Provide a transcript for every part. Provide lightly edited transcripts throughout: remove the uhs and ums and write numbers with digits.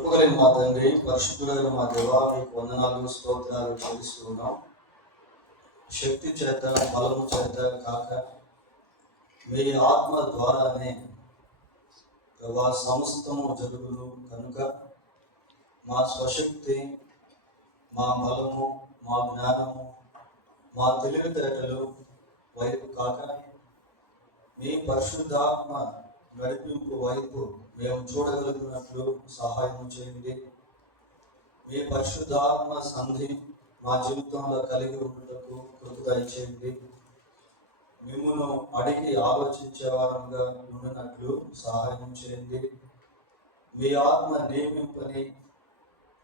కృపగలిగిన మా తండ్రి, పరిశుద్ధుడైన మా దేవా, మీకు వందనాలు స్తోత్రాలు చెల్లిస్తూ ఉన్నాం. శక్తి చేత బలము చేత కాక మీ ఆత్మ ద్వారానే ప్రభా సమస్తము జరుగును కనుక మా స్వశక్తి, మా బలము, మా జ్ఞానము, మా తెలివితేటలు వైపు కాక మీ పరిశుద్ధాత్మ నడిపింపు వైపు మేము చూడగలుగుతున్నట్లు సహాయం చేయండి. మీ పరిశుద్ధాత్మ సంధి మా జీవితంలో కలిగి ఉండటకు కృప దయచేయండి. మిమ్మును అడిగి ఆలోచించే వారంగా ఉండినట్లు సహాయం చేయండి. మీ ఆత్మ నియమింపని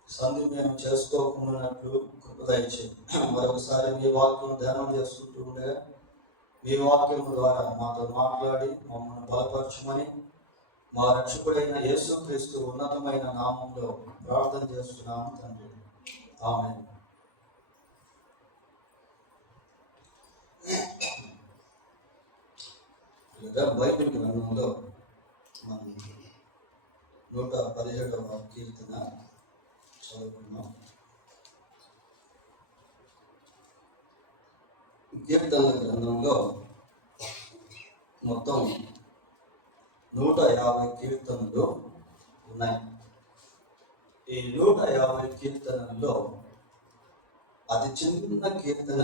సంధి మేము చేసుకోకున్నట్లు కృప దయచేయండి. మరొకసారి మీ వాక్యం ధ్యానం చేసుకుంటూ ఉండగా మీ వాక్యం ద్వారా మాతో మాట్లాడి మమ్మల్ని బలపరచమని మా రక్షకుడైన యేసుక్రీస్తు ఉన్నతమైన నామంలో ప్రార్థన చేస్తున్నాము తండ్రి, ఆమేన్. బైబిల్ గ్రంథంలో మనం 117వ కీర్తన చదువుకున్నాం. కీర్తనల గ్రంథంలో మొత్తం 150 కీర్తనలు ఉన్నాయి. ఈ 150 కీర్తనల్లో అతి చిన్న కీర్తన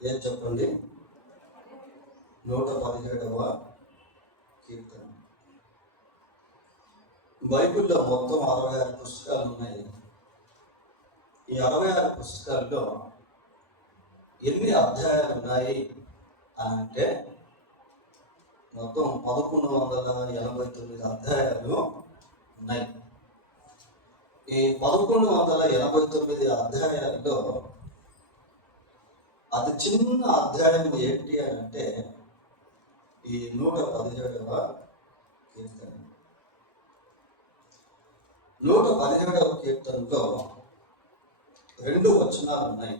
ఏం చెప్పండి? 117వ కీర్తన. బైబిల్లో మొత్తం 66 పుస్తకాలు ఉన్నాయి. ఈ 66 పుస్తకాల్లో ఎన్ని అధ్యాయాలు ఉన్నాయి అని అంటే మొత్తం 1189 అధ్యాయాలు ఉన్నాయి. ఈ 1189 అధ్యాయాల్లో అతి చిన్న అధ్యాయం ఏంటి అని అంటే ఈ 117వ కీర్తన. 117వ కీర్తనలో 2 వచనాలు ఉన్నాయి.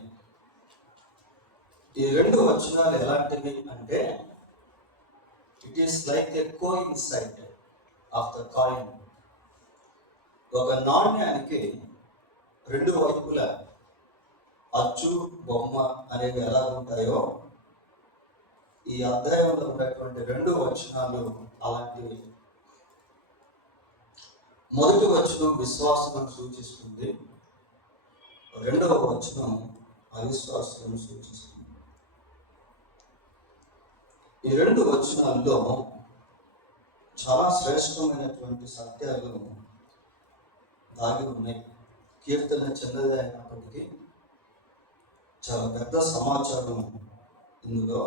ఈ 2 వచనాలు ఎలాంటివి అంటే it is like a coincide of the coin. ఒక నాణ్యానికి 2 వైపులా అచ్చు, బొమ్మ అనేవి ఎలా ఉంటాయో ఈ అధ్యాయంలో ఉన్నటువంటి 2 వచనాలు అలాంటివి. మొదటి వచనం విశ్వాసం సూచిస్తుంది, 2వ వచనం అవిశ్వాసం సూచిస్తుంది. ఈ 2 వచనాల్లో చాలా శ్రేష్టమైనటువంటి సత్యాలు దాగి ఉన్నాయి. కీర్తన చిన్నది అయినప్పటికీ చాలా పెద్ద సమాచారం ఇందులో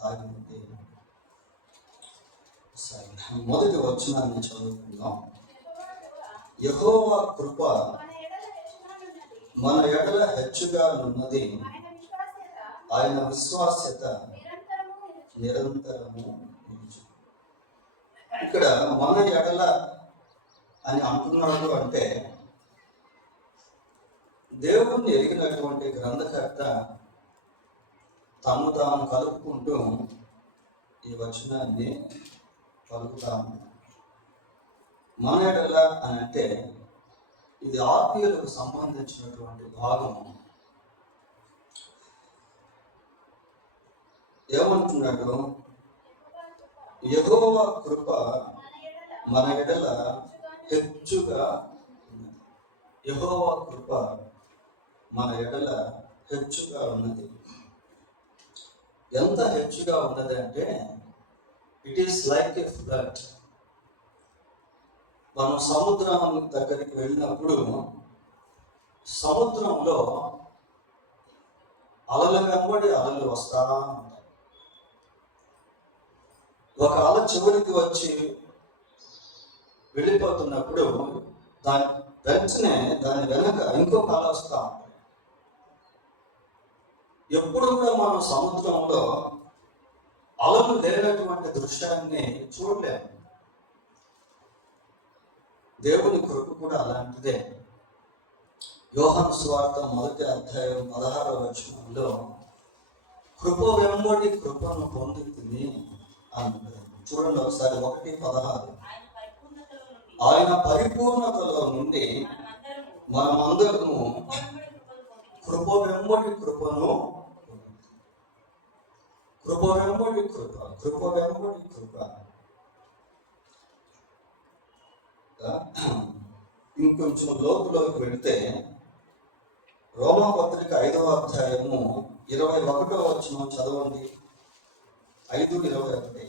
దాగి ఉంది. మొదటి వచనాన్ని చదువుకుందాం. యెహోవా కృప మన ఎడల హెచ్చుగా ఉన్నది, ఆయన విశ్వాస్యత నిరంతరము. ఇక్కడ మన ఎడల అని అంటున్నాడు అంటే దేవుణ్ణి ఎరిగినటువంటి గ్రంథకర్త తను తాను కలుపుకుంటూ ఈ వచనాన్ని పలుకుతాము. మన ఎడల అని అంటే ఇది ఆత్మీయులకు సంబంధించినటువంటి భాగము. ఏమంటున్నాడు? యెహోవా కృప మన ఎడల హెచ్చుగా ఉన్నది. యెహోవా కృప మన ఎడల హెచ్చుగా ఉన్నది. ఎంత హెచ్చుగా ఉన్నది అంటే it is like a flood. మనం సముద్రం దగ్గరికి వెళ్ళినప్పుడు సముద్రంలో అలల వెంబడి అలలు వస్తా ఉంటాయి. ఒక అల చివరికి వచ్చి వెళ్ళిపోతున్నప్పుడు దాని వెంటనే దాని వెనక ఇంకొక అల వస్తా ఉంటాయి. ఎప్పుడు కూడా మనం సముద్రంలో అలలు లేనటువంటి దృశ్యాన్ని చూడలేము. దేవుని కృప కూడా అలాంటిదే. యోహాను సువార్త 1వ అధ్యాయం 16వ వచనంలో కృప వెంబడి కృపను పొందుతుంది అని చూడండి ఒకసారి. 1:16 ఆయన పరిపూర్ణతలో నుండి మనమందరము కృప వెంబడి కృపను, కృప వెంబడి కృప, కృప వెంబడి కృప. ఇంకొంచెం లోతులోకి వెళితే రోమా పత్రిక 5వ అధ్యాయము 21వ వచనం చదవండి. 5:21.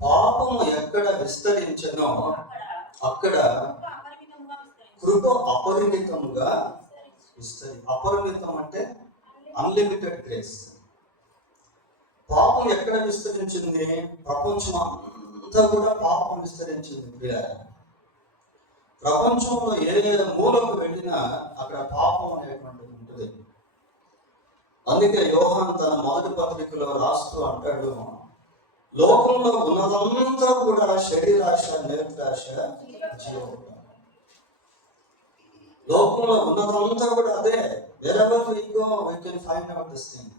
పాపము ఎక్కడ విస్తరించెనో అక్కడ కృప అపరిమితంగా అపరిమితం అంటే అన్లిమిటెడ్ గ్రేస్. పాపం ఎక్కడ విస్తరించింది? ప్రపంచం అంతా కూడా పాపం విస్తరించింది. ప్రపంచంలో ఏ మూలకు వెళ్ళినా అక్కడ పాపం అనేటువంటిది ఉంటుంది. అందుకే యోహాను తన మొదటి పత్రికలో రాస్తూ అంటాడు, లోకంలో ఉన్నదంతా కూడా శరీరాశ, నేత్రాశ, జీవం. లోకంలో ఉన్నదంతా కూడా అదే. wherever we go we can find out this thing.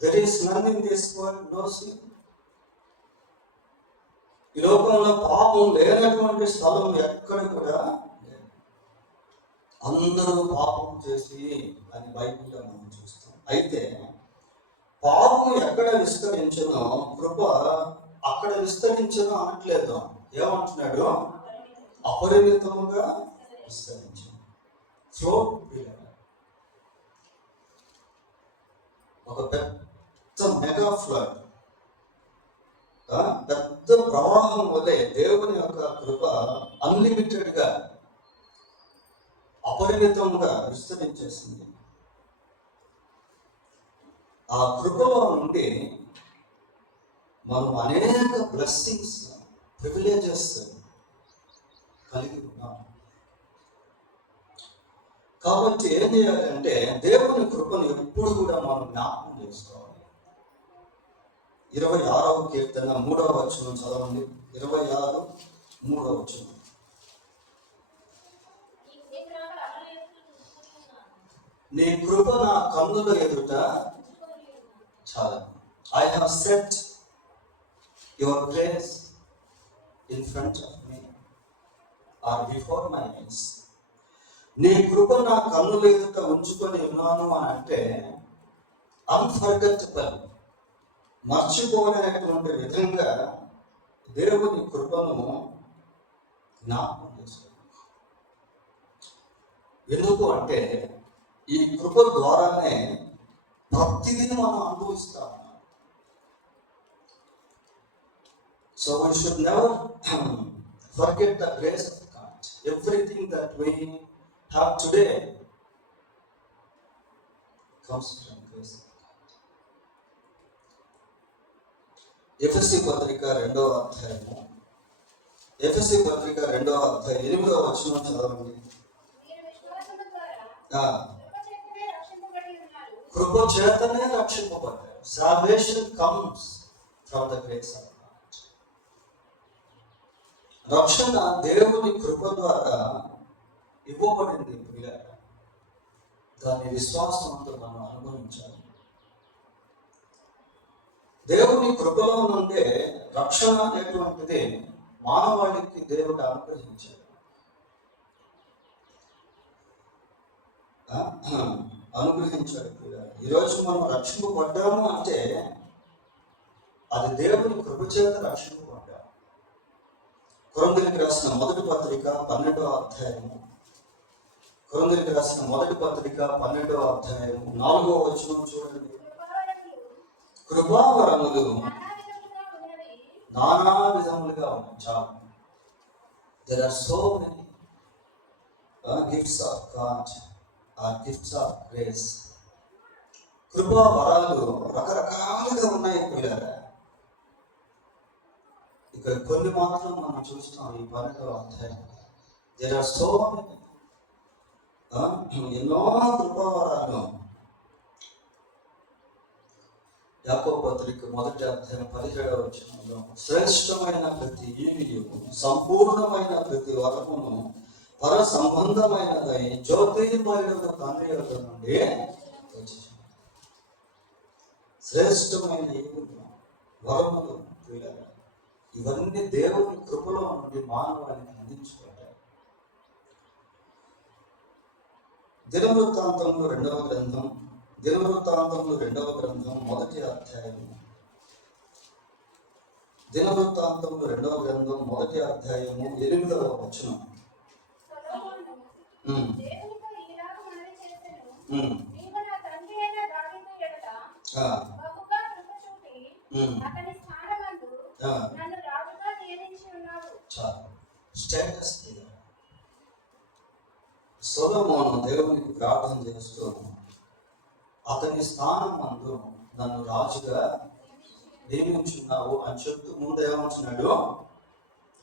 There is none in this world no sin. ఈ లోకంలో పాపం లేనటువంటి స్థలం ఎక్కడ కూడా లేదు. అందరూ పాపం చేసి అని బైబిల్లో మనం చూస్తాం. అయితే పాపం ఎక్కడ విస్తరించనో కృప అక్కడ విస్తరించను అనట్లేదు. ఏమంటున్నాడు? అపరిమితముగా విస్తరించను. ఫ్లో. ఒక పెద్ద మెగా ఫ్లడ్, పెద్ద ప్రవాహం వలె దేవుని యొక్క కృప అన్లిమిటెడ్ గా అపరిమితంగా విస్తరించేసింది. ఆ కృపలో నుండి మనం అనేక బ్లెస్సింగ్స్, ప్రివిలేజెస్ కలిగి ఉన్నాం. కాబట్టి ఏం చేయాలంటే దేవుని కృపను ఎప్పుడు కూడా మనం జ్ఞాపకం చేసుకోవాలి. 26వ కీర్తన 3వ వచనం చదవండి. 26:3 వచనం. నీ కృప నా కన్నుల ఎదుట చాలా. I have set your grace in front of me or before my eyes. నీ కృప నా కన్నుల ఎదుట ఉంచుకొని ఉన్నాను అని అంటే అన్ఫర్గెటబుల్, మర్చిపోలేనటువంటి విధంగా దేవుని కృపను జ్ఞాపకం చేసుకోవాలి. ఎందుకు అంటే ఈ కృప ద్వారానే ప్రతిదీ మనం అనుభవిస్తాం. So we should never forget the grace of God. Everything that we have today comes from grace of God. ఎఫెసీ పత్రిక 2వ అధ్యాయము, ఎఫెసీ పత్రిక 2వ అధ్యాయం 8వ వచనం చదవండి. కృప చేతనే రక్షింపబడ్డారు. Salvation comes from the grace of God. రక్షణ దేవుని కృప ద్వారా ఇవ్వబడింది. దాని విశ్వాసంతో మనం అనుభవించాలి. దేవుని కృపలో నుండే రక్షణ అనేటువంటిది మానవాళికి దేవుడు అనుగ్రహించాడు. ఈరోజు మనం రక్షింపబడ్డాము అంటే అది దేవుని కృప చేత రక్షింపబడ్డాము. కొరింథీయులకు రాసిన మొదటి పత్రిక 12వ అధ్యాయము, కొరింథీయులకు రాసిన మొదటి పత్రిక 12వ అధ్యాయము 4వ వచనం చూడండి. కృపావరములు నానా విధములుగా ఉన్నాయి. చాలు. There are so many gifts of God, gifts of grace. కృపా వరాలు రకరకాలుగా ఉన్నాయి పిల్లలు. ఇక్కడ కొన్ని మాత్రం మనం చూస్తాం ఈ 12వ అధ్యాయం. దేర్ ఆర్ సో మెనీ, ఎన్నో కృపా వరాలు. యాకోబు పత్రిక 1:17 శ్రేష్టమైన ప్రతి ఈవియు సంపూర్ణమైన ప్రతి వరమును పర సంబంధమైనదై జ్యోతిర్మయుడు తండ్రి యొద్ద నుండి వచ్చింది. శ్రేష్టమైన ఈవులు వరములు ఇవన్నీ దేవుని కృపలో నుండి మానవానికి అందించబడ్డాయి. దినవృత్తాంతంలో రెండవ గ్రంథం 1 దినవృత్తాంతంలో 2వ గ్రంథం 1 అధ్యాయము 8వ వచనం. స్టేటస్ సొలొమోను దేవునికి ప్రార్థన చేస్తూ అతని స్థానం మందు నన్ను రాజుగా నియమించున్నావు అని చెప్తూ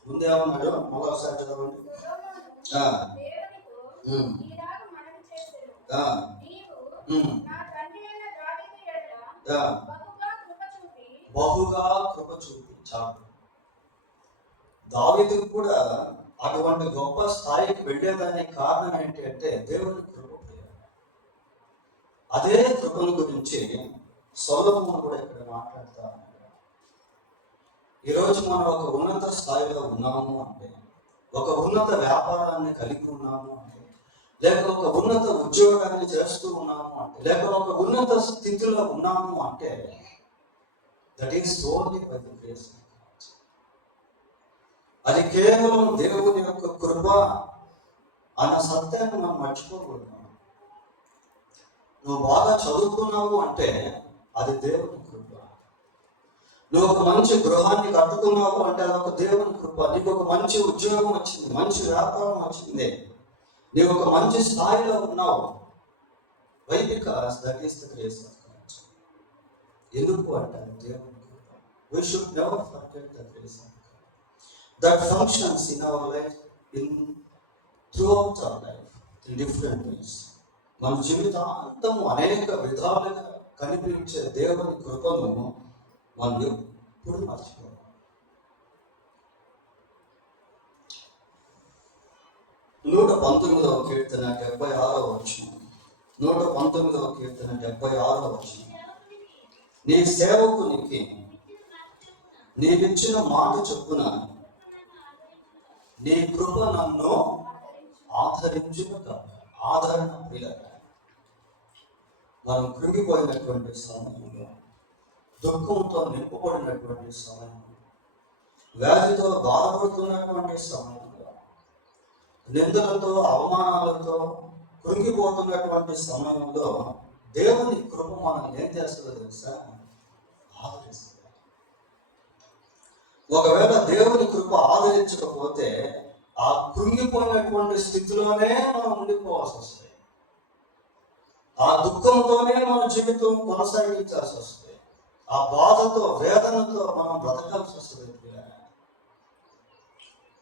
ముందేమన్నాడు మరోసారి చదవండి. బహుగా కృప చూపి చాలు. దావీదుకు కూడా అటువంటి గొప్ప స్థాయికి వెళ్ళేదానికి కారణం ఏంటి అంటే దేవుని కృప. అదే కృపను గురించి సొలొమోను కూడా ఇక్కడ మాట్లాడుతా ఉన్నాడు. ఈరోజు మనం ఒక ఉన్నత స్థాయిలో ఉన్నాము అంటే, ఒక ఉన్నత వ్యాపారాన్ని కలిగి ఉన్నాము అంటే, లేక ఒక ఉన్నత ఉద్యోగాన్ని చేస్తూ ఉన్నాము అంటే, లేక ఒక ఉన్నత స్థితిలో ఉన్నాము అంటే, that is only by the grace of God. అది కేవలం దేవుని యొక్క కృప అన్న సత్యాన్ని మనం మర్చిపోకూడదు. నువ్వు బాగా చదువుకున్నావు అంటే అది దేవుని కృప. నువ్వు ఒక మంచి గృహాన్ని కట్టుకున్నావు అంటే అది ఒక దేవుని కృప. నీకు ఒక మంచి ఉద్యోగం వచ్చింది, మంచి వ్యాపారం వచ్చింది, నీవు ఒక మంచి స్థాయిలో ఉన్నావు. Why? Because that is the grace of God. ఎందుకు అంటే అది దేవుని కృప. We should never forget the grace of God that functions in our life, in throughout our life, in different ways. మన జీవితాంతము అనేక విధాలుగా కనిపించే దేవుని కృపను మనం ఎప్పుడు మర్చిపోవాలి. 119వ కీర్తన 76వ వచనం. 119వ కీర్తన 76వ వచనం. నీ సేవకునికి నీవిచ్చిన మాట చొప్పున నీ కృప నన్ను ఆదరించును కాక. ఆదరణ ప్రియుల, మనం కృంగిపోయినటువంటి సమయంలో, దుఃఖంతో నింపబడినటువంటి సమయంలో, వ్యాధితో బాధపడుతున్నటువంటి సమయంలో, నిందలతో అవమానాలతో కృంగిపోతున్నటువంటి సమయంలో దేవుని కృప మనం ఏం చేస్తుందో తెలుసా? ఆదరిస్తుంది. ఒకవేళ దేవుని కృప ఆదరించకపోతే ఆ కృంగిపోయినటువంటి స్థితిలోనే మనం ఉండిపోవాల్సి వస్తుంది. ఆ దుఃఖంతోనే మన జీవితం కొనసాగించాల్సి వస్తుంది. ఆ బాధతో, వేదనతో మనం బ్రతకాల్సి వస్తుంది.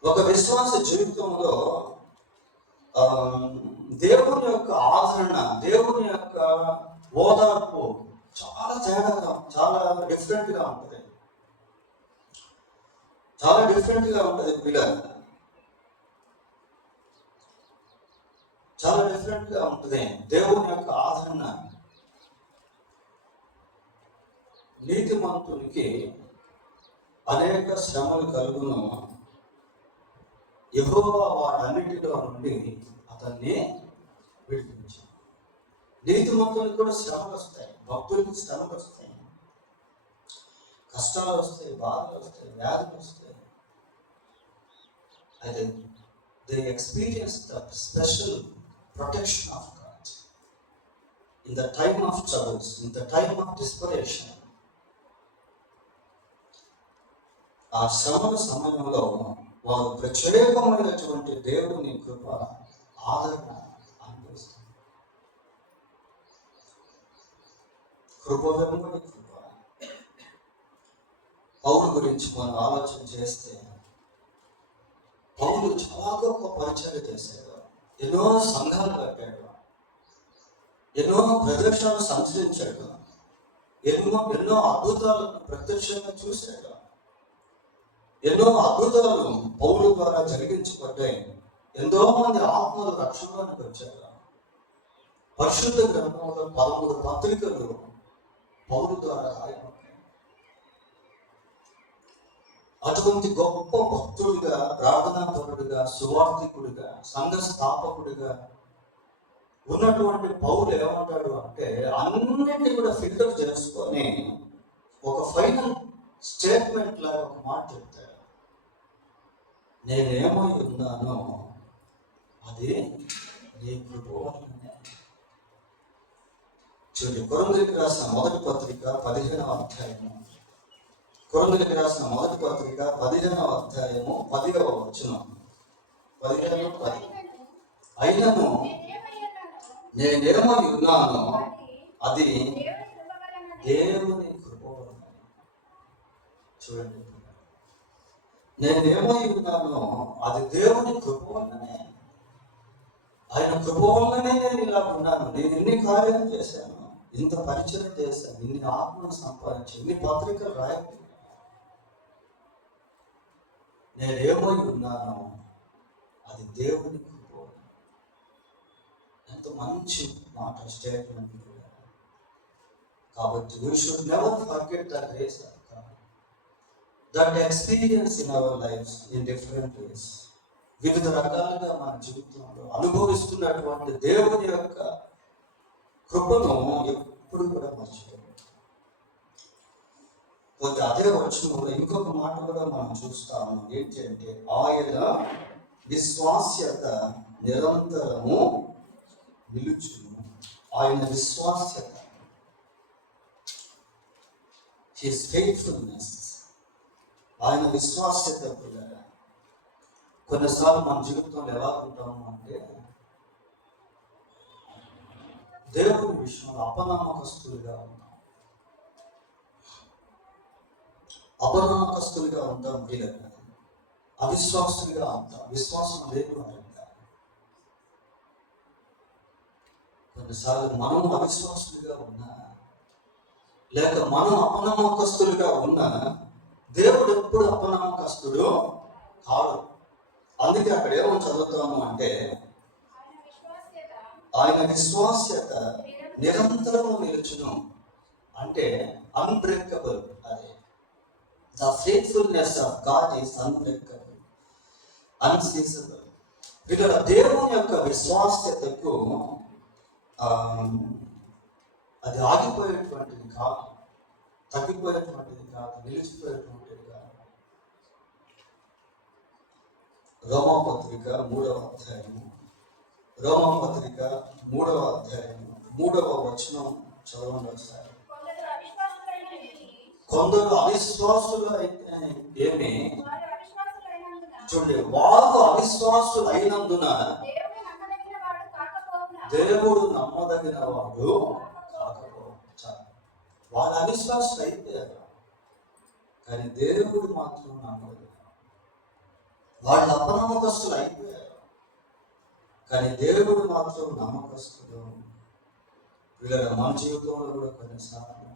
ఒక విశ్వాస జీవితంలో దేవుని యొక్క ఆదరణ, దేవుని యొక్క ఓదార్పు చాలా తేడాగా, చాలా డిఫరెంట్గా ఉంటుంది. చాలా డిఫరెంట్గా ఉంటుంది పిల్లలు. చాలా డిఫరెంట్గా ఉంటుంది దేవుని యొక్క ఆదరణ. నీతిమంతునికి అనేక శ్రమలు కలుగును, యెహోవా వాటన్నిటిలో నుండి అతన్ని విడిపించాడు. నీతిమంతునికి కూడా శ్రమలు వస్తాయి, భక్తులకి శ్రమలు వస్తాయి, కష్టాలు వస్తాయి, బాధలు వస్తాయి, వ్యాధులు వస్తాయి. అయితే they experience the special protection of God in the time of troubles, in the time of desperation. ఆ శ్రమల సమయంలో వారు ప్రత్యేకమైనటువంటి దేవుని కృప, ఆదరణ అనుభవిస్తారు. కృప వెంబడి కృప. పౌలు గురించి మనం ఆలోచన చేస్తే, పౌలు చాలా గొప్ప పరిచయం చేశాడు. ఎన్నో సంఘాలు కట్టాడు, ఎన్నో ప్రదర్శనలు సంచరించాడు. ఎన్నో ఎన్నో అద్భుతాలను ప్రత్యక్షంగా చూశాడు. ఎన్నో అద్భుతాలు పౌలు ద్వారా జరిగించబడ్డాయి. ఎంతో మంది ఆత్మలు రక్షణలోనికి వచ్చారు. పరిశుద్ధ గ్రంథంలో 13 పత్రికలు పౌలు ద్వారా రాయబడ్డాయి. అటువంటి గొప్ప భక్తుడిగా, ప్రార్థనాపరుడిగా, సువార్థికుడిగా, సంఘ స్థాపకుడిగా ఉన్నటువంటి పౌలు ఏమంటాడు అంటే, అన్నింటినీ కూడా ఫిల్టర్ చేసుకొని ఒక ఫైనల్ స్టేట్మెంట్ లాగా ఒక మాట చెప్తాడు. నేనేమై ఉన్నానో అది నీ కృప వలననే. చూడండి, కొరింథీయులకు రాసిన మొదటి పత్రిక 15వ అధ్యాయము. కొరింథీయులకు రాసిన మొదటి పత్రిక 15వ అధ్యాయము 10వ వచనం. 15:10. అయినను నేనేమై ఉన్నానో అది దేవుని కృప వలననే. చూడండి, నేనేమై ఉన్నానో అది దేవుని కృప వలననే. ఆయన కృప వలననే నేను ఇలా ఉన్నాను. నేను ఎన్ని కార్యాలు చేశాను, ఇంత పరిచయం చేశాను, ఇన్ని ఆత్మను సంపాదించి, ఇన్ని పత్రికలు రాయలేదు. నేనేమై ఉన్నానో అది దేవుని కృప. ఎంత మంచి మాట, స్టేట్మెంట్. కాబట్టి we should never forget the grace of God, that experience in our lives in different ways. వివిధ రకాలుగా మన జీవితంలో అనుభవిస్తున్నటువంటి దేవుని యొక్క కృపను ఎప్పుడు కూడా మర్చిపోయాడు. కొంత అదే వచనంలో ఇంకొక మాట కూడా మనం చూస్తాము. ఏంటంటే, ఆయన విశ్వాస్యత నిరంతరము నిలుచును. ఆయన విశ్వాస్యత, హిస్ ఫెయిత్ఫుల్నెస్, ఆయన విశ్వాస్యత. కొన్నిసార్లు మన జీవితంలో ఎలా ఉంటాము అంటే, దేవుని విషయంలో అపనమ్మకస్తులుగా ఉంటాం. అపనమ్మకస్తులుగా ఉంటాం, వీళ్ళకి అవిశ్వాసులుగా ఉంటాం, విశ్వాసం లేని వారిగా. కొన్నిసార్లు మనం అవిశ్వాసులుగా ఉన్నా, లేక మనం అపనమ్మకస్తులుగా ఉన్నా, దేవుడు ఎప్పుడు అపనమ్మకస్తుడు కాడు. అందుకే అక్కడ ఏమని చదువుతాము అంటే, ఆయన విశ్వాస్యత నిరంతరము నిలుచును. అంటే అన్బ్రేకబుల్. అదే the faithfulness of God is unbreakable, unseizable. వీళ్ళ దేవుని యొక్క విశ్వాస్యతకు అది ఆగిపోయేటువంటిది కాదు, తగ్గిపోయేటువంటిది కాదు, నిలిచిపోయేటువంటిది కాదు. రోమాపత్రిక 3వ అధ్యాయము, రోమాపత్రిక 3వ అధ్యాయము 3వ వచనం చదవండి ఒకసారి. కొందరు అవిశ్వాసులు అయితే ఏమి, చూడండి, వారు అవిశ్వాసులు అయినందున దేవుడు నమ్మదగిన వాడు కాకపోవచ్చు. వాళ్ళు అవిశ్వాసులు అయిపోయారు, కానీ దేవుడు మాత్రం నమ్మదగిన. వాళ్ళు అపనమ్మకస్తులు అయిపోయారు, కానీ దేవుడు మాత్రం నమ్మకస్తుడు. వీళ్ళ మన జీవితంలో కూడా కొన్నిసార్లు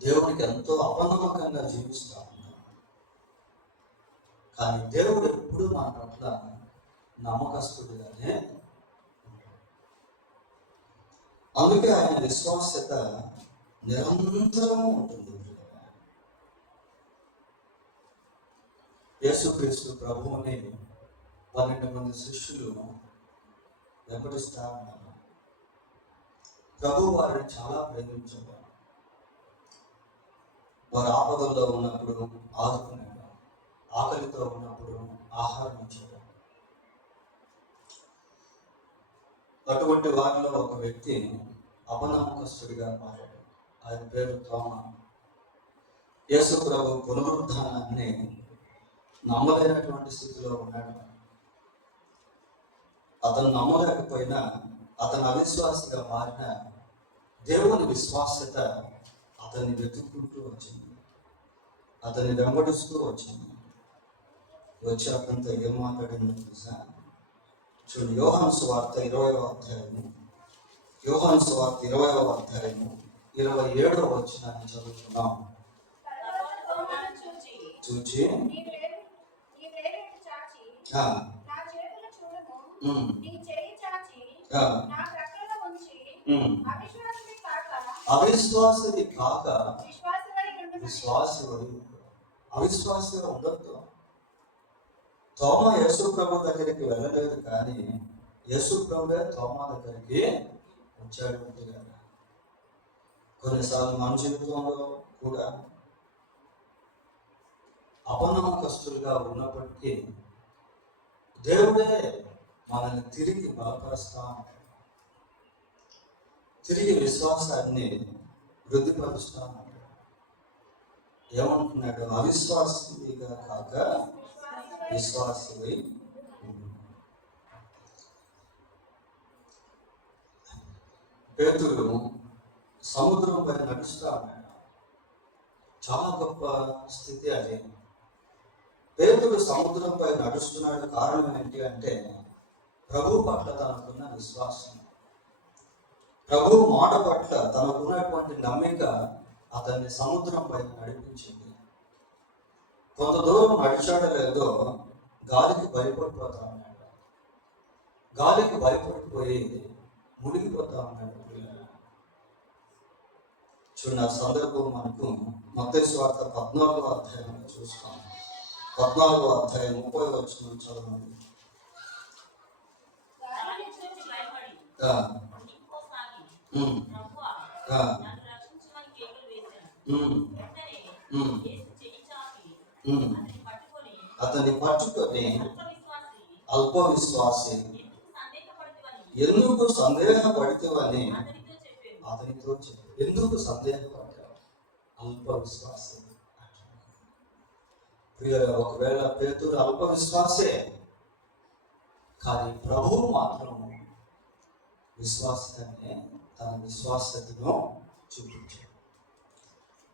దేవునికి ఎంతో అపనమ్మకంగా జీవిస్తూ ఉన్నాం, కానీ దేవుడు ఎప్పుడు మన పట్ల నమ్మకస్తుడిగానే. అందుకే ఆయన విశ్వాస్యత నిరంతరం ఉంటుంది. యేసుక్రీస్తు ప్రభువుని 12 మంది శిష్యులు వెంబడిస్తా ఉన్నారు. ప్రభు వారిని చాలా ప్రేమించారు. వారు ఆపదల్లో ఉన్నప్పుడు ఆదుకునేవారు, ఆకలితో ఉన్నప్పుడు ఆహారం ఇచ్చేవారు. అటువంటి వారిలో ఒక వ్యక్తి అపనమ్మకస్తుడిగా మారాడు. ఆయన పేరు తోమా. యేసు ప్రభు పునరుద్ధానాన్ని నమ్మలేనటువంటి స్థితిలో ఉన్నాడు. అతను నమ్మలేకపోయినా, అతను అవిశ్వాసగా మారిన దేవుని విశ్వాస్యత అతన్ని వెతుక్కుంటూ వచ్చింది, అతన్ని వెంబడిస్తూ వచ్చింది. వచ్చి అతనితో ఏం మాట్లాడిందో తెలుసా? చూడు, యోహాను సువార్త 20వ అధ్యాయము, యోహాను సువార్త 20వ అధ్యాయము 27వ వచనాన్ని చదువుతున్నాం. తరువాత తోమాను చూచి నీ వేలిని చాచి ఆ, నా చేతులు చూడుము, ఉమ్, నీ చేయి చాచి ఆ, నా ప్రక్కలో ఉంచి ఉమ్. అవిశ్వాసిని కాక అవిశ్వాసిది కాక విశ్వాసమై ఉండుమని. విశ్వాసి అవిశ్వాసిగా ఉండొద్దు. తోమ యేసు ప్రభు దగ్గరికి వెళ్ళలేదు, కానీ యేసు ప్రభువే తోమ దగ్గరికి వచ్చాడు. కొన్నిసార్లు మన జీవితంలో కూడా అపనమ్మకస్తులుగా ఉన్నప్పటికీ దేవుడే మనల్ని తిరిగి బలపరుస్తా ఉంటాడు. తిరిగి విశ్వాసాన్ని వృద్ధిపరుస్తా ఉంటాడు. ఏమంటున్నాడు? అవిశ్వాసిగా కాక విశ్వాసమై ఉండు. పేతురు సముద్రంపై నడుస్తా ఉన్నాడు. చాలా గొప్ప స్థితి అది. పేతురు సముద్రంపై నడుస్తున్నాడు. కారణం ఏంటి అంటే ప్రభు పట్ల తనకున్న విశ్వాసం, ప్రభు మాట పట్ల తనకున్నటువంటి నమ్మిక అతన్ని సముద్రంపై నడిపించింది. కొంత దూరం నడిచాడో లేదో గాలికి భయపడిపోతా ఉన్నాడు. గాలికి భయపడిపోయి మునిగిపోతా ఉన్నాడు. చూడండి, ఆ సందర్భం మనకు మత్తయి సువార్త 14వ అధ్యాయంలో చూస్తాం. 14వ అధ్యాయం 30వ వచనం చదవండి. గాలిని చూచి భయపడి ఆ, మునిగిపోసాగి, ఉమ్, ప్రభువా, ఆ, నన్ను రక్షించమని కేకలు వేశాను. ఉమ్, వెంటనే ఉమ్, యేసు చెయ్యి చాపి ఉమ్. అతన్ని పట్టుకొని అల్ప విశ్వాసి ఎందుకు సందేహపడుతువని ఎందుకు సందేహపడితేవని అతనితో చెప్పాను. చెప్పాడు. ఎందుకు సందేహపడ్డావు? అల్ప విశ్వాసి. ఒకవేళ పేతురు అల్ప విశ్వాసే, కానీ ప్రభువు మాత్రం విశ్వాసతనే తన విశ్వాసతను చూపించాడు.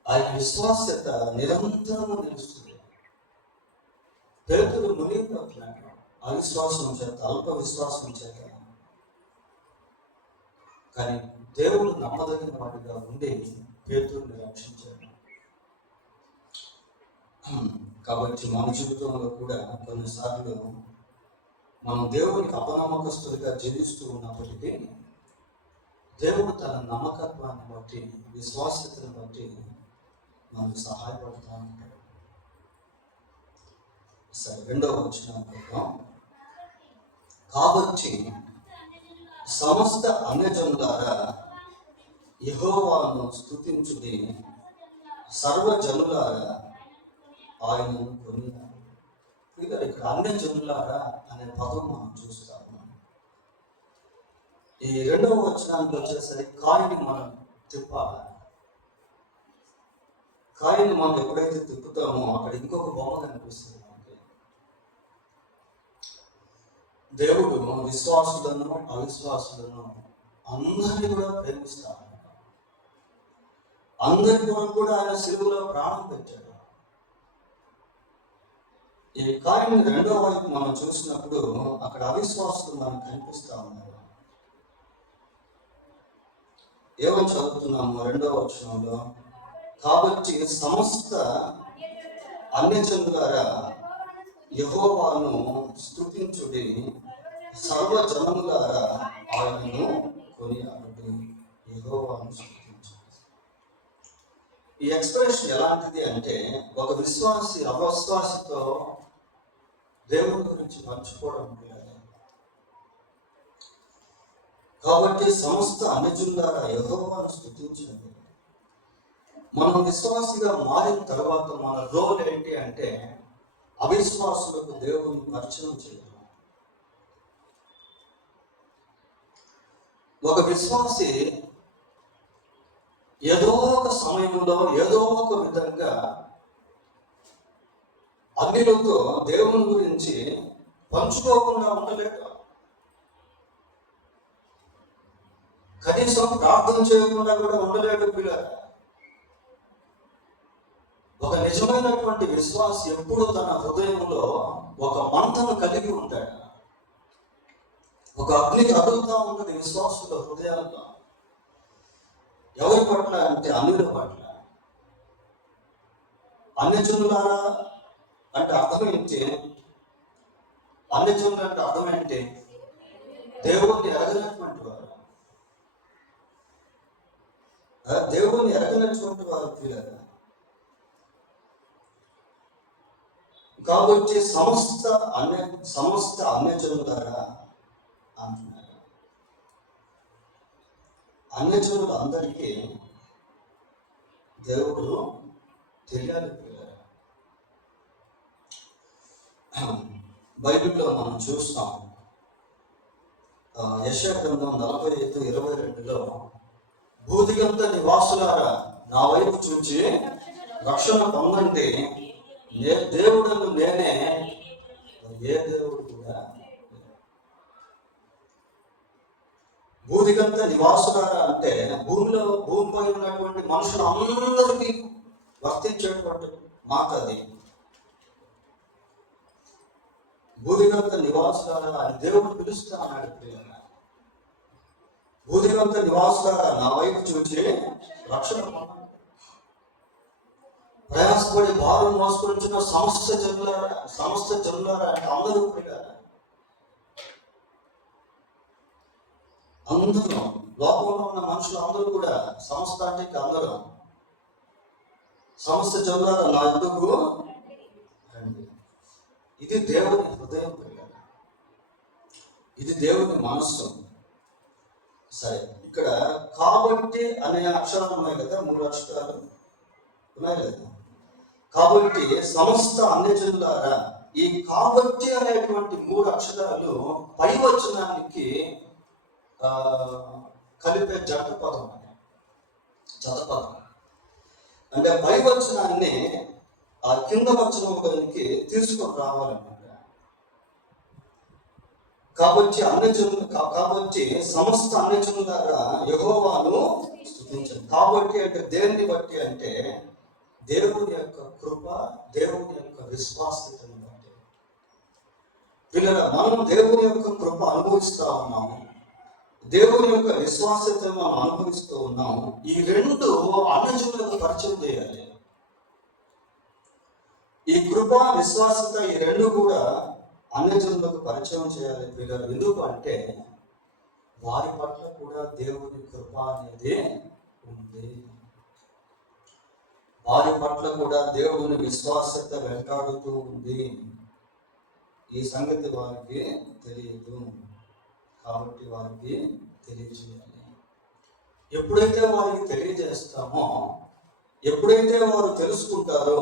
ఆ విశ్వాసత నిరంతరము నిలుస్తుంది. పేతురు మునిగిపోతున్నాడు అవిశ్వాసం చేత, అల్ప విశ్వాసం చేత. కానీ దేవుడు నమ్మదగిన వాడిగా ఉండి పేతురుని రక్షించాడు. కాబట్టి మన జీవితంలో కూడా కొన్నిసార్లు మనం దేవునికి అపనమ్మకస్తులుగా జీవిస్తూ ఉన్నప్పటికీ దేవుడు తన నమ్మకత్వాన్ని బట్టి, విశ్వాసతను బట్టి మనకు సహాయపడుతూ ఉంటాడు. సరే, 2వ వచనం చూద్దాం. కాబట్టి సమస్త అన్యజనులారా యెహోవాను స్తుతించుడి, సర్వజనులారా ఆయనను కొనియాడు. ఇక్కడ అన్యజనులారా అనే పదం మనం చూస్తాము. ఈ 2వ వచనానికి వచ్చేసరికి కాయిని మనం తిప్పాలి. కాయిని మనం ఎప్పుడైతే తిప్పుతామో అక్కడ ఇంకొక బొమ్మ కనిపిస్తుంది. దేవుడు విశ్వాసులను అవిశ్వాసులను అందరినీ కూడా ప్రేమిస్తాడు. అందరి కొరకు కూడా ఆయన సిలువలో ప్రాణం పెట్టాడు. ఈ కార్యం 2వ వైపు మనం చూసినప్పుడు అక్కడ అవిశ్వాసులు మనకు కనిపిస్తా ఉన్నారు. ఏమని చదువుతున్నాము 2వ వచనంలో? కాబట్టి సమస్త అన్యజనులారా యెహోవాను స్తుతించుడి, సర్వజనములారా ఆయనను కొనియాడుడి. యెహోవాను స్తుతించుడి. ఈ ఎక్స్ప్రెషన్ ఎలాంటిది అంటే, ఒక విశ్వాసి అవిశ్వాసితో దేవుడి గురించి పంచుకోవడం లేదు. కాబట్టి సమస్త అన్యజనులారా యెహోవాను స్తుతించండి. మనం విశ్వాసిగా మారిన తర్వాత మన రోల్ ఏంటి అంటే అవిశ్వాసులకు దేవుని పరిచయం చేయడం. ఒక విశ్వాసి ఏదో ఒక సమయంలో ఏదో ఒక విధంగా అన్యులతో దేవుని గురించి పంచుకోకుండా ఉండలేక, కనీసం ప్రార్థన చేయకుండా కూడా ఉండలేడు పిల్లలు. ఒక నిజమైనటువంటి విశ్వాసి ఎప్పుడు తన హృదయంలో ఒక మంటను కలిగి ఉంటాడు. ఒక అగ్ని కదులుతూ ఉంటుంది విశ్వాసుల హృదయాల్లో. ఎవరి పట్ల అంటే అన్యుల పట్ల. అన్యజనులారా అంటే అర్థం ఏంటి? అన్యజనులు అంటే అర్థం ఏంటి? దేవుణ్ణి ఎరగనటువంటి వారు, దేవుణ్ణి ఎరగనటువంటి వారు పిల్లలు. కాబట్టి సమస్త అన్యజనులారా అంటున్నారు. అన్యజనులు అందరికీ దేవుడు తెలియాలి పిల్లలు. బైబిల్లో మనం చూస్తాం, యెషయా గ్రంథం 45:22లో భూదిగంత నివాసులారా నా వైపు చూచి రక్షణ పొందండి, దేవుడను నేనే, ఏ దేవుడు కూడా. భూదిగంత నివాసులారా అంటే భూమిపై ఉన్నటువంటి మనుషులందరికీ వర్తించేటువంటి మాట అది. భూదిగంత నివాసులారా అని దేవుడు పిలుస్తా అన్నాడు ప్రియులారా. భూదిగంత నివాసులారా నా వైపు చూచి రక్షణ పొందండి. ప్రయాసపడి భారం మోసుకొచ్చిన సమస్త జనులారా అంటే అందరూ ప్రియులారా, అందరూ లోకంలో ఉన్న మనుషులు అందరూ కూడా, సమస్త అంటే అందరూ, సమస్త జనులారా నా యొద్దకు రండి. ఇది దేవుని హృదయం పిల్లలు, ఇది దేవుని మనస్సు. సరే, ఇక్కడ కాబట్టి అనే అక్షరాలు ఉన్నాయి కదా, 3 అక్షరాలు ఉన్నాయి కదా. కాబట్టి సమస్త అన్యజనులారా, ఈ కాబట్టి అనేటువంటి 3 అక్షరాలు పై వచనానికి కలిపే జత పదం, జతపదం. అంటే పై వచనాన్ని ఆ కింద వచనంలోనికి తీసుకొని రావాలన్నమాట. కాబట్టి సమస్త అన్యజనులారా యెహోవాను స్తుతించండి. కాబట్టి అంటే దేన్ని బట్టి అంటే దేవుని యొక్క కృప, దేవుని యొక్క విశ్వాసతను బట్టి. పిల్లల, మనం దేవుని యొక్క కృప అనుభవిస్తూ ఉన్నాము, దేవుని యొక్క విశ్వాసతను మనం అనుభవిస్తూ ఉన్నాము. ఈ రెండు అన్యజనులకు పరిచయం చేయాలి. ఈ కృప, విశ్వాసత, ఈ రెండు కూడా అన్యజనులకు పరిచయం చేయాలి పిల్లలు. ఎందుకు అంటే వారి పట్ల కూడా దేవుని కృప అనేది ఉంది. వారి పట్ల కూడా దేవుని విశ్వాసత వెంటాడుతూ ఉంది. ఈ సంగతి వారికి తెలియదు, కాబట్టి వారికి తెలియజేయాలి. ఎప్పుడైతే వారికి తెలియజేస్తామో, ఎప్పుడైతే వారు తెలుసుకుంటారో,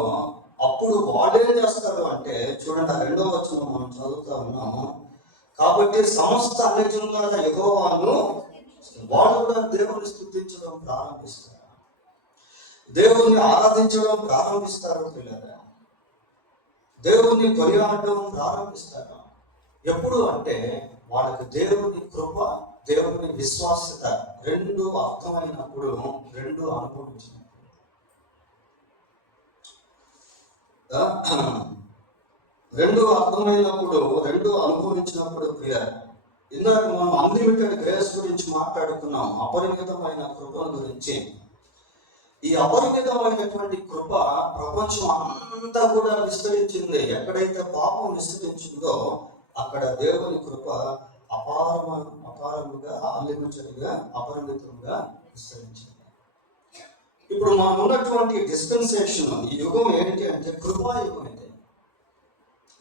అప్పుడు వాళ్ళు ఏం చేస్తారు అంటే, చూడండి ఆ 2వ వచనం మనం చదువుతా ఉన్నాము. కాబట్టి సమస్త అన్యజనులారా యెహోవాను, వాళ్ళు కూడా దేవుని స్తుతించడం ప్రారంభిస్తారు, దేవుణ్ణి ఆరాధించడం ప్రారంభిస్తారు పిల్లరా, దేవుణ్ణి కొనియాడడం ప్రారంభిస్తారు. ఎప్పుడు అంటే వాళ్ళకి దేవుని కృప, దేవుని విశ్వాసత రెండు అర్థమైనప్పుడు, రెండు అనుభవించినప్పుడు. రెండు అర్థమైనప్పుడు, రెండు అనుభవించినప్పుడు ప్రియ. ఇందాక మనం అన్లిమిటెడ్ గ్రేస్ గురించి మాట్లాడుకున్నాం, అపరిమితమైన కృప గురించి. ఈ అపరిమితమైనటువంటి కృప ప్రపంచం అంతా కూడా విస్తరించింది. ఎక్కడైతే పాపం విస్తరించిందో అక్కడ దేవుని కృప అపారముగా, అన్లిమిటెడ్గా, అపరిమితంగా విస్తరించింది. ఇప్పుడు మనం ఉన్నటువంటి డిస్పెన్సేషన్, ఈ యుగం ఏంటి అంటే కృపాయుగం. అయితే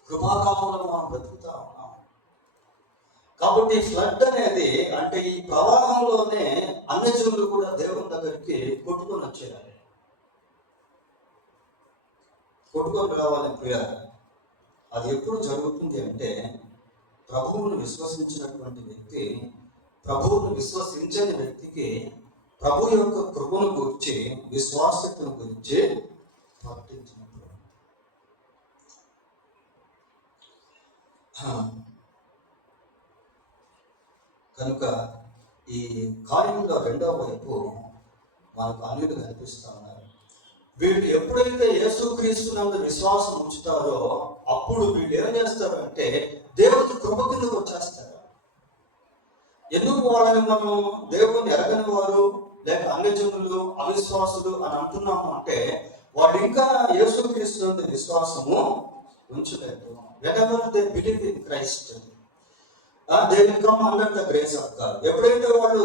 కృపాకాలంలో మనం బ్రతుకుతా ఉన్నాం. కాబట్టి ఫ్లడ్ అనేది అంటే ఈ ప్రవాహంలోనే అన్యజనులు కూడా దేవుని దగ్గరికి కొట్టుకొని వచ్చేయాలి, కొట్టుకొని రావాలి ప్రియారు. అది ఎప్పుడు జరుగుతుంది అంటే ప్రభువును విశ్వసించినటువంటి వ్యక్తి, ప్రభువును విశ్వసించని వ్యక్తికి ప్రభు యొక్క కృపను గురించి, విశ్వాసతను గురించి ప్రకటించినప్పుడు. కనుక ఈ కార్యంలో 2వ వైపు మనకు అన్యులు కనిపిస్తూ ఉన్నారు. వీళ్ళు ఎప్పుడైతే యేసుక్రీస్తునందు విశ్వాసం ఉంచుతారో అప్పుడు వీళ్ళు ఏం చేస్తారు అంటే దేవుని కృప కిందకు వచ్చేస్తారు. ఎందుకు వాళ్ళని మనం దేవుని ఎరగని వారు, లేక అన్యజనులు, అవిశ్వాసులు అని అంటున్నాము అంటే వాళ్ళు ఇంకా యేసుక్రీస్తు విశ్వాసము ఉంచలేదు. Whenever they believe in Christ they will come under the grace of God. ఎప్పుడైతే వాళ్ళు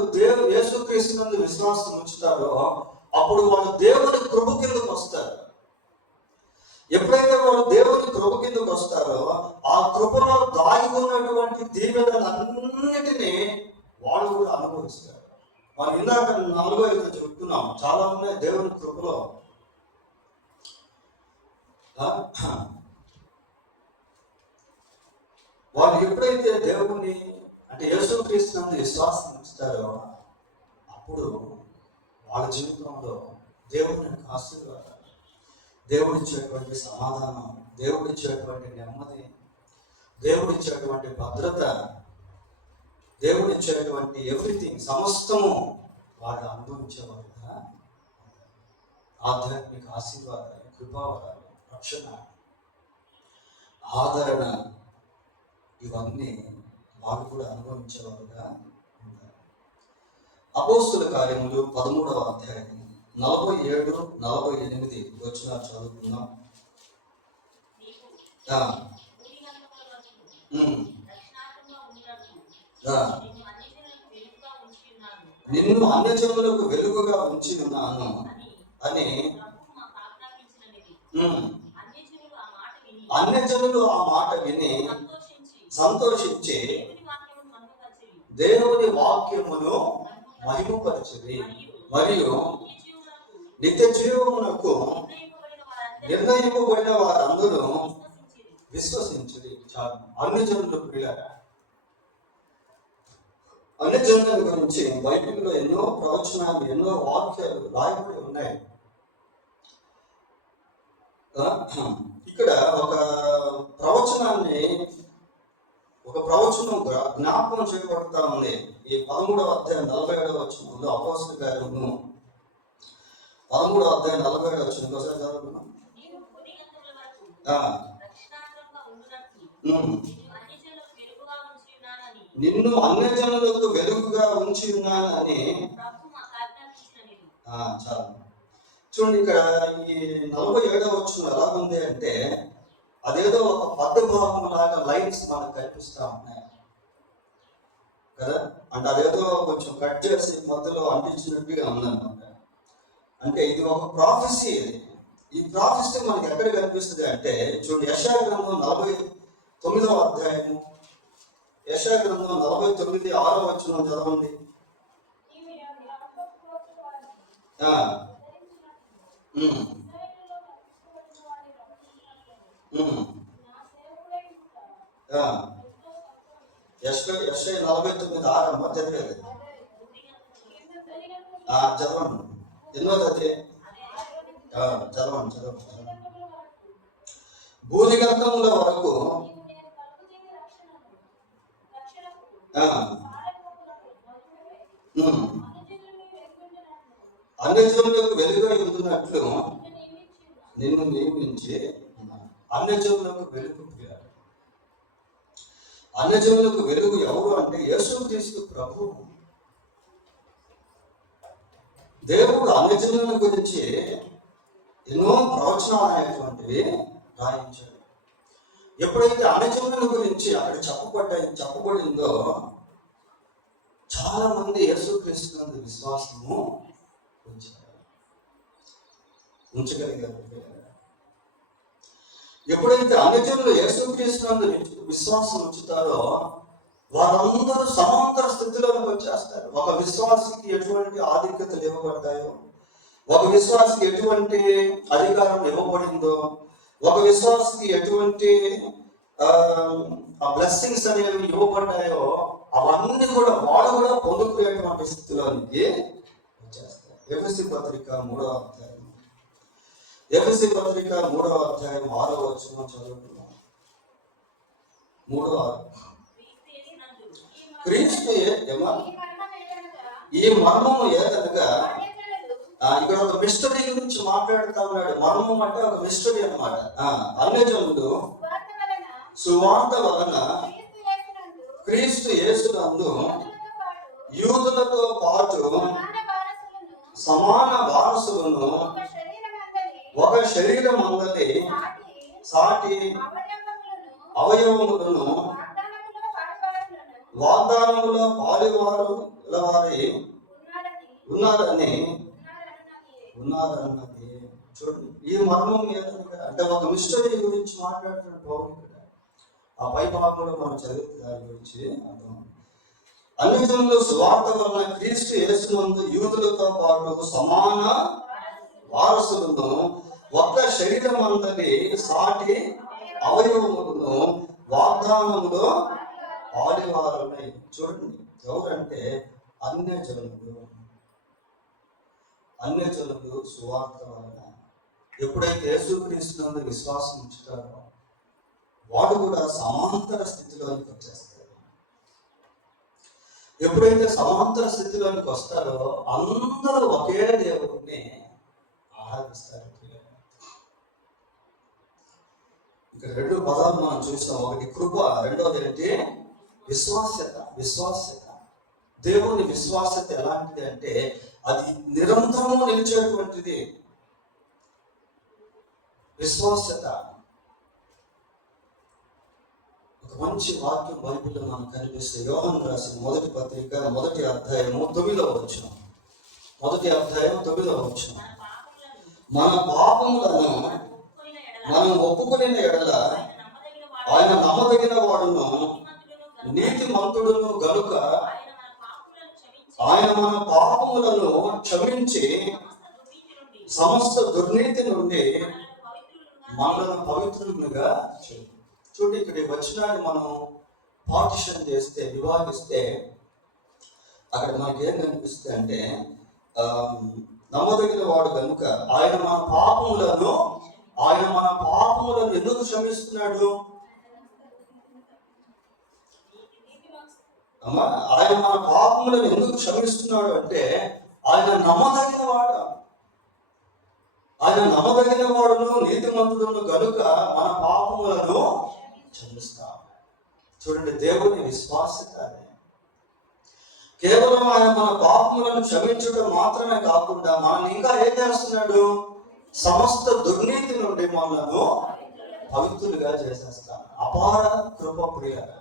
యేసుక్రీస్తు విశ్వాసం ఉంచుతారో అప్పుడు వాళ్ళు దేవుని కృప కిందకు వస్తారు. ఎప్పుడైతే వాళ్ళు దేవుని కృప కిందకు వస్తారో ఆ కృపలో దాగి ఉన్నటువంటి దీవెనలన్నిటినీ వాళ్ళు కూడా అనుభవిస్తారు. వాళ్ళు ఇందాక 4-5 చెప్తున్నాం, చాలా ఉన్నాయి దేవుని కృపలో. వాళ్ళు ఎప్పుడైతే దేవుని అంటే యేసుక్రీస్తునందు విశ్వాసం ఉంచుతారో అప్పుడు వాళ్ళ జీవితంలో దేవుని యొక్క ఆశీర్వాదాలు, దేవుడిచ్చేటువంటి సమాధానం, దేవుడిచ్చేటువంటి నెమ్మది, దేవుడిచ్చేటువంటి భద్రత, దేవుడిచ్చేటువంటి ఎవ్రీథింగ్ సమస్తము వాళ్ళు అనుభవించేవారుగా ఆధ్యాత్మిక ఆశీర్వాదాలు, కృపావరాలు, రక్షణ, ఆదరణ ఇవన్నీ వాళ్ళు కూడా అనుభవించేవారుగా ఉంటారు. అపోస్తుల కార్యములు 13వ అధ్యాయం 47-48 వచ్చిన చదువుకుందాం. నిన్ను అన్యజనులకు వెలుగుగా ఉంచి ఉన్నాను అని అన్యజనులు ఆ మాట విని సంతోషించి దేవుని వాక్యమును మహిమపరచిరి మరియు నిత్య జీవమునకు నిర్ణయింపబడిన వారందరూ విశ్వసించిరి. చాలు. అన్యజనులకు పిల్లరా, అన్యజనుల గురించి బైబిల్లో ఎన్నో ప్రవచనాలు, ఎన్నో వాక్యాలు రాయబడి ఉన్నాయి. ఇక్కడ ఒక ప్రవచనం జ్ఞాపకం చేయబడతా ఉంది. ఈ 13వ అధ్యాయం 47వ వచనంలో అపోస్తలుల కార్యములు 13వ అధ్యాయం 47వ వచనం ఒకసారి చదువుకున్నాం. నిన్ను అన్యజనులకు వెలుగుగా ఉంచి ఉన్నానని. చాలు. చూడండి, ఇక్కడ ఈ 47వ వచనం ఎలా ఉంది అంటే అదేదో ఒక పద్యభావం లాగా లైన్స్ మనకు కనిపిస్తా ఉన్నాయి కదా. అంటే అదేదో కొంచెం కట్ చేసి మధ్యలో అంటించినట్టుగా ఉందన్నమాట. అంటే ఇది ఒక ప్రాఫెసీ. ఈ ప్రాఫెసీ మనకి ఎక్కడ కనిపిస్తుంది అంటే చూడండి, యెషయా గ్రంథం 49వ అధ్యాయము, యెషయా గ్రంథం 49:6వ వచనం చదవండి. యెషయా 49:6 చదివేది చదవండి. ఎన్నో చదివే చదవండి. భూదిగంధముల వరకు అన్యజనులకు వెలుగుగా ఉంటున్నట్లు నిన్ను నియమించి. అన్యజనులకు వెలుగు, అన్యజనులకు వెలుగు ఎవరు అంటే యేసుక్రీస్తు ప్రభువు. దేవుడు అన్యజనుల గురించి ఎన్నో ప్రవచనాలు అనేటువంటివి రాయించాడు. ఎప్పుడైతే అన్యజనుల గురించి అక్కడ చెప్పబడిందో చాలా మంది యేసుక్రీస్తు విశ్వాసము ఉంచగలిగారు. ఎప్పుడైతే అన్యజనులు యేసుక్రీస్తు విశ్వాసం ఉంచుతారో వారందరూ సమాంతర స్థితిలోకి వచ్చేస్తారు. ఒక విశ్వాసికి ఎటువంటి ఆధిక్యతలు ఇవ్వబడతాయో, ఒక విశ్వాసికి ఎటువంటి అధికారం ఇవ్వబడిందో, ఒక విశ్వాసికి ఎటువంటి బ్లెస్సింగ్స్ అనేవి ఇవ్వబడ్డాయో అవన్నీ కూడా వాడు కూడా పొందుకునేటువంటి స్థితిలోనికి వచ్చేస్తారు. ఎఫెసీ పత్రిక 3వ అధ్యాయం, ఎఫెసీ పత్రిక 3వ అధ్యాయం 6వ వచనం చదువుతున్నాం. 3:6. క్రీస్తు ఈ మర్మము ఏదనగా, ఇక్కడ ఒక మిస్టరీ గురించి మాట్లాడుతా ఉన్నాడు. మర్మం అంటే ఒక మిస్టరీ అన్నమాట. అన్యజనులు సువార్త వలన క్రీస్తు యేసునందు యూదులతో పాటు సమాన వారసులను ఒక శరీరమందలి ఒక శరీరం అందరి సాటి సాటి అవయవములను అవయవములను వాగ్దానములో పాలువారులను వాగ్దానములో పాలువారుల వారి ఉన్నారని ఉన్నారన్నది. చూడండి, ఈ మర్మం ఏదనగా అంటే ఒక మిస్టరీ గురించి మాట్లాడుతున్న పౌరులు ఇక్కడ. ఆ పై భాగం కూడా మనం చదివితే దాని గురించి అర్థం. అన్ని జనులు సువార్త వలన క్రీస్తు యేసునందు యూదులతో పాటు సమాన వారసులను ఒక్క శరీరం అందరి సాటి అవయవములను వాగ్దానములో పాలివారులై. చూడండి, ఎవరంటే అన్యజనులు సువార్త వలన ఎప్పుడైతే యేసుక్రీస్తునందు విశ్వాసం ఉంచుతారో వాడు కూడా సమాంతర స్థితిలోనికి వచ్చేస్తాడు. ఎప్పుడైతే సమాంతర స్థితిలోనికి వస్తారో అందరూ ఒకే దేవుడిని ఆరాధిస్తారు. ఇంకా రెండు పదాలు మనం చూసాం. ఒకటి కృప, రెండవది ఏంటి? విశ్వాస్యత. దేవుని విశ్వాస్యత ఎలాంటిది అంటే అది నిరంతరము నిలిచేటువంటిది. విశ్వాస్యత. ఒక మంచి వాక్యం బైబిల్లో మనకు కనిపిస్తే యోహాను రాసిన మొదటి పత్రిక 1వ అధ్యాయము 9వ వచనం. 1వ అధ్యాయం 9వ వచనం. మన పాపములను మనం ఒప్పుకొనిన ఎడల ఆయన నమ్మదగిన వాడును నీతిమంతుడును గనుక ఆయన మన పాపములను క్షమించి సమస్త దుర్నీతి నుండి మనలను పవిత్రులుగా చేయును. చూడండి, ఇక్కడ ఈ వచనాన్ని మనం పార్టిషన్ చేస్తే, విభాగిస్తే అక్కడ మనకి ఏం కనిపిస్తుంది అంటే నమ్మదగిన వాడు కనుక ఆయన మన పాపములను ఎందుకు క్షమిస్తున్నాడు? ఆయన మన పాపములను ఎందుకు క్షమిస్తున్నాడు అంటే ఆయన నమ్మదగిన వాడును నీతిమంతుడును గనుక మన పాపములను క్షమిస్తాడు. చూడండి, దేవుని విశ్వాసత. కేవలం ఆయన మన పాపములను క్షమించడం మాత్రమే కాకుండా మనల్ని ఇంకా ఏం చేస్తున్నాడు? సమస్త దుర్నీతి నుండి మనలను పవిత్రులుగా చేసేస్తాడు. అపార కృప ప్రియులారా.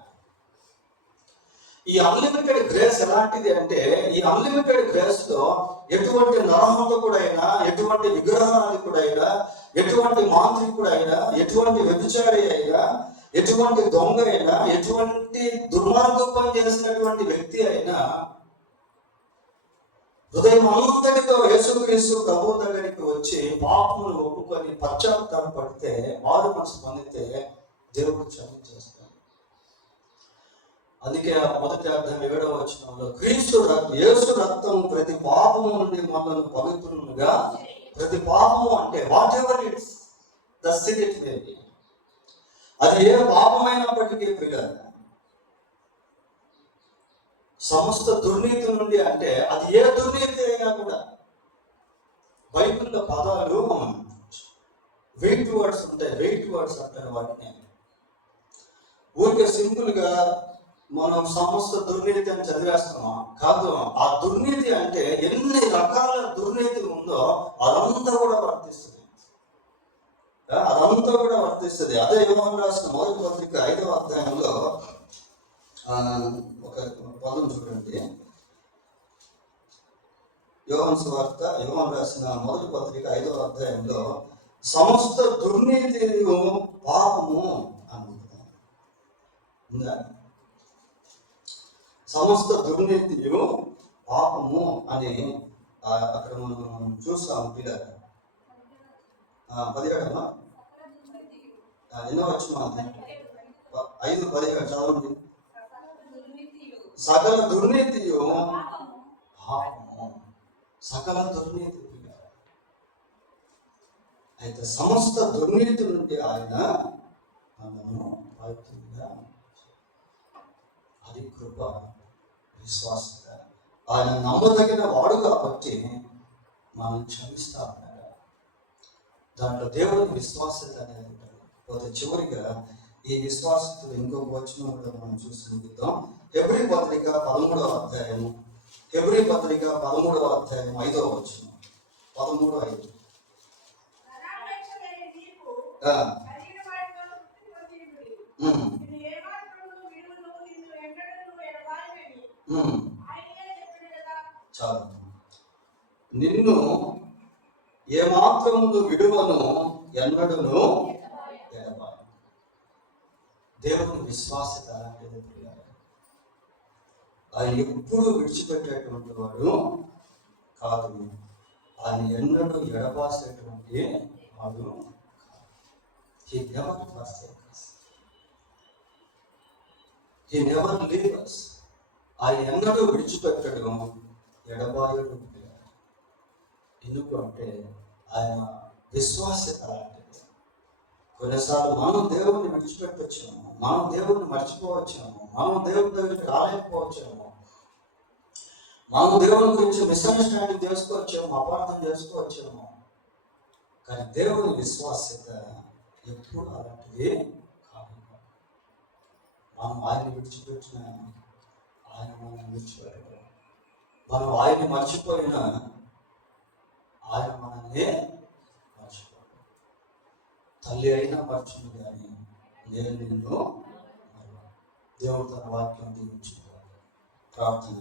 ఈ అన్లిమిటెడ్ గ్రేస్ ఎలాంటిది అంటే ఈ అన్లిమిటెడ్ గ్రేస్ లో ఎటువంటి నరహంతకుడైనా, ఎటువంటి విగ్రహాధికుడైనా, ఎటువంటి మాంత్రికుడైనా, ఎటువంటి వ్యభిచారి అయినా, ఎటువంటి దొంగ అయినా, ఎటువంటి దుర్మార్గం చేసినటువంటి వ్యక్తి అయినా హృదయం అంతటితో యేసుక్రీస్తు ప్రభువు దగ్గరికి వచ్చి పాపములు ఒప్పుకొని పశ్చాత్తాపడితే, వారు మనసు పొందితే దేవుడు క్షమించేస్తాడు. అందుకే ఆ మొదటి అధ్యాయం 7వ వచనంలో యేసు రక్తం ప్రతి పాపము నుండి మనల్ని పవిత్రులుగా, ప్రతి పాపము అంటే what ever it's the sin it may be, అది ఏ పాపమైనప్పటికీ ప్రియులారా, సమస్త దుర్నీతి నుండి అంటే అది ఏ దుర్నీతి అయినా కూడా. బైబిల్లో పదాలు వెయిట్ వర్డ్స్ ఉంటాయి. వెయిట్ వర్డ్స్ అంటారు వాటిని. ఊరికే సింపుల్ గా మనం సమస్త దుర్నీతి అని చదివేస్తామా? కాదు. ఆ దుర్నీతి అంటే ఎన్ని రకాల దుర్నీతి ఉందో అదంతా కూడా వర్తిస్తుంది. అదే యోహాను రాసిన మొదటి పత్రిక 5వ అధ్యాయంలో ఒక పదం చూడండి. యోహాను రాసిన మొదటి పత్రిక 5వ అధ్యాయంలో సమస్త దుర్నీతి పాపము ఉందా? సమస్త దుర్నీతియు పాపము అని అక్కడ మనం చూస్తాము. పిల్లలు 17 ఎన్నో వచ్చిన 5:17 చదవండి. సకల దుర్నీతియు పాపము. సకల దుర్నీతి. అయితే సమస్త దుర్నీతి నుండి ఆయన మనము పవిత్రంగా, అది కృప, విశ్వాసత. ఆయన నమ్మదగిన వాడు కాబట్టి మనం క్షమిస్తా ఉన్నాడు. దాంట్లో దేవుని విశ్వాసత అనేది ఉంటుంది. పోతే చివరిగా ఈ విశ్వాసత ఇంకొక వచనం కూడా మనం చూసి ముగిద్దాం. హెబ్రీ పత్రిక 13వ అధ్యాయము హెబ్రీ పత్రిక 13వ అధ్యాయం 5వ వచనం. 13:5. ధనాపేక్ష లేని నీకు ఆ, కలిగిన వాటితో తృప్తి పొందియుండుడి. ఉమ్, నిన్ను ఏమాత్రమును విడువను, నిన్ను ఎన్నడూను ఎడబాయనని ఉమ్. ఆయనయే చెప్పెను కదా. చాలు. నిన్ను ఏమాత్రమును విడువను, ఎన్నడును ఎడబాయను. దేవుని విశ్వాసత అలాంటిది ప్రియులారా. ఆయన ఎప్పుడు విడిచిపెట్టేటువంటి వాడు కాదు. ఆయన ఎన్నడూ ఎడబాసేటువంటి వాడు కాదు. He never forsakes us. He never leaves us. ఆయన ఎన్నడూ విడిచిపెట్టడం, ఎడబాయడు. ఎందుకు అంటే ఆయన విశ్వాసత అలాంటిది. కొన్నిసార్లు మనం దేవుణ్ణి విడిచిపెట్టొచ్చాము, మనం దేవుణ్ణి మర్చిపోవచ్చాము, మనం దేవుని దగ్గరికి రాలేకపోవచ్చాము, మనం దేవుని గురించి మిస్అండర్స్టాండింగ్ చేసుకోవచ్చాము, అపార్థం చేసుకోవచ్చాము. కానీ దేవుని విశ్వాసత ఎప్పుడు అలాంటిది కాదు. మనం ఆయన విడిచిపెట్టిన ఆయన మనం విడిచిపెట్టడం, మనం ఆయన్ని మర్చిపోయినా ఆయన మనల్ని మర్చిపోడు. తల్లి అయినా మర్చును కానీ నేను నిన్ను మరువను. దేవుడు తన వాక్యం దీవించుకోవాలి. ప్రార్థన.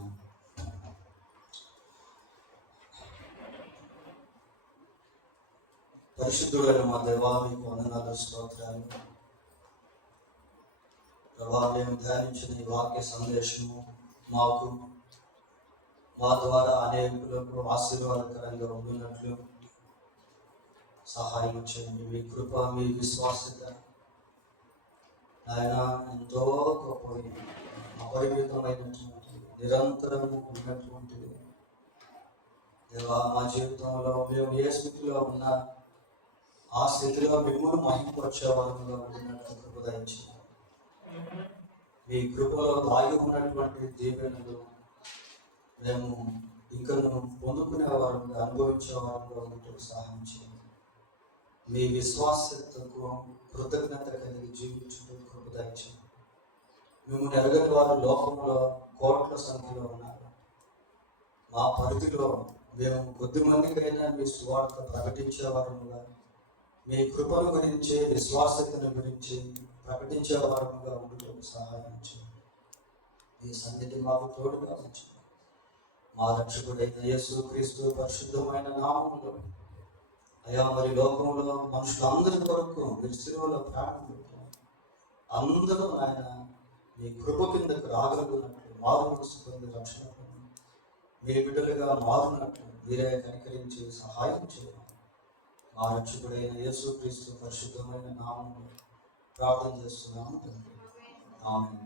పరిశుద్ధుడైన మా దేవా, మీకు వందనాలు, స్తోత్రాలు. ప్రభా, మేము ధ్యానించిన ఈ వాక్య సందేశము మాకు, మా ద్వారా అనేకులకు ఆశీర్వాదకరంగా ఉండినట్లు సహాయం చేయండి. మీ కృప, మీ విశ్వాసత ఆయన ఎంతో గొప్పది, అపరిమితమైనటువంటి, నిరంతరము ఉన్నటువంటిది. దేవా, మా జీవితంలో మేము ఏ స్థితిలో ఉన్నా ఆ స్థితిలో మిమ్మల్ని మహిమపరిచేవారంగా ఉండినట్లు కృప దయచేయండి. మీ కృపలో దాగి ఉన్నటువంటి దీవెనలు మేము ఇంకను పొందుకునే వారంగా, అనుభవించే వారంగా ఉండటం సహాయం చేయండి. మీ విశ్వాసతకు కృతజ్ఞత కలిగి జీవించడం కృప దయచేయండి. మిమ్మల్ని ఎరగని వారు లోకంలో కోట్ల సంఖ్యలో ఉన్నారు. మా పరిధిలో మేము కొద్ది మందికైనా మీ సువార్త ప్రకటించే వారముగా, మీ కృపను గురించి, విశ్వాసతను గురించి ప్రకటించే వారముగా ఉండటం సహాయం చేయండి. ఈ సన్నిధి మాకు తోడుగా ఉంచండి. మా రక్షకుడైన యేసు క్రీస్తు పరిశుద్ధమైన నామములో అయా, మరి లోకంలో మనుషులందరి కొరకు మీరు శిలువలో ప్రాణం పెట్టారు. అందరూ ఆయన మీ కృప కిందకు రాగలుగున్నట్లు, మారు మనసు పొంది రక్షణ పొంది మీ బిడ్డలుగా మారునట్లు మీరే కనికరించి సహాయం చేయాలి. మా రక్షకుడైన యేసు క్రీస్తు పరిశుద్ధమైన నామములో ప్రార్థన చేస్తున్నాము తండ్రి. ఆమేన్.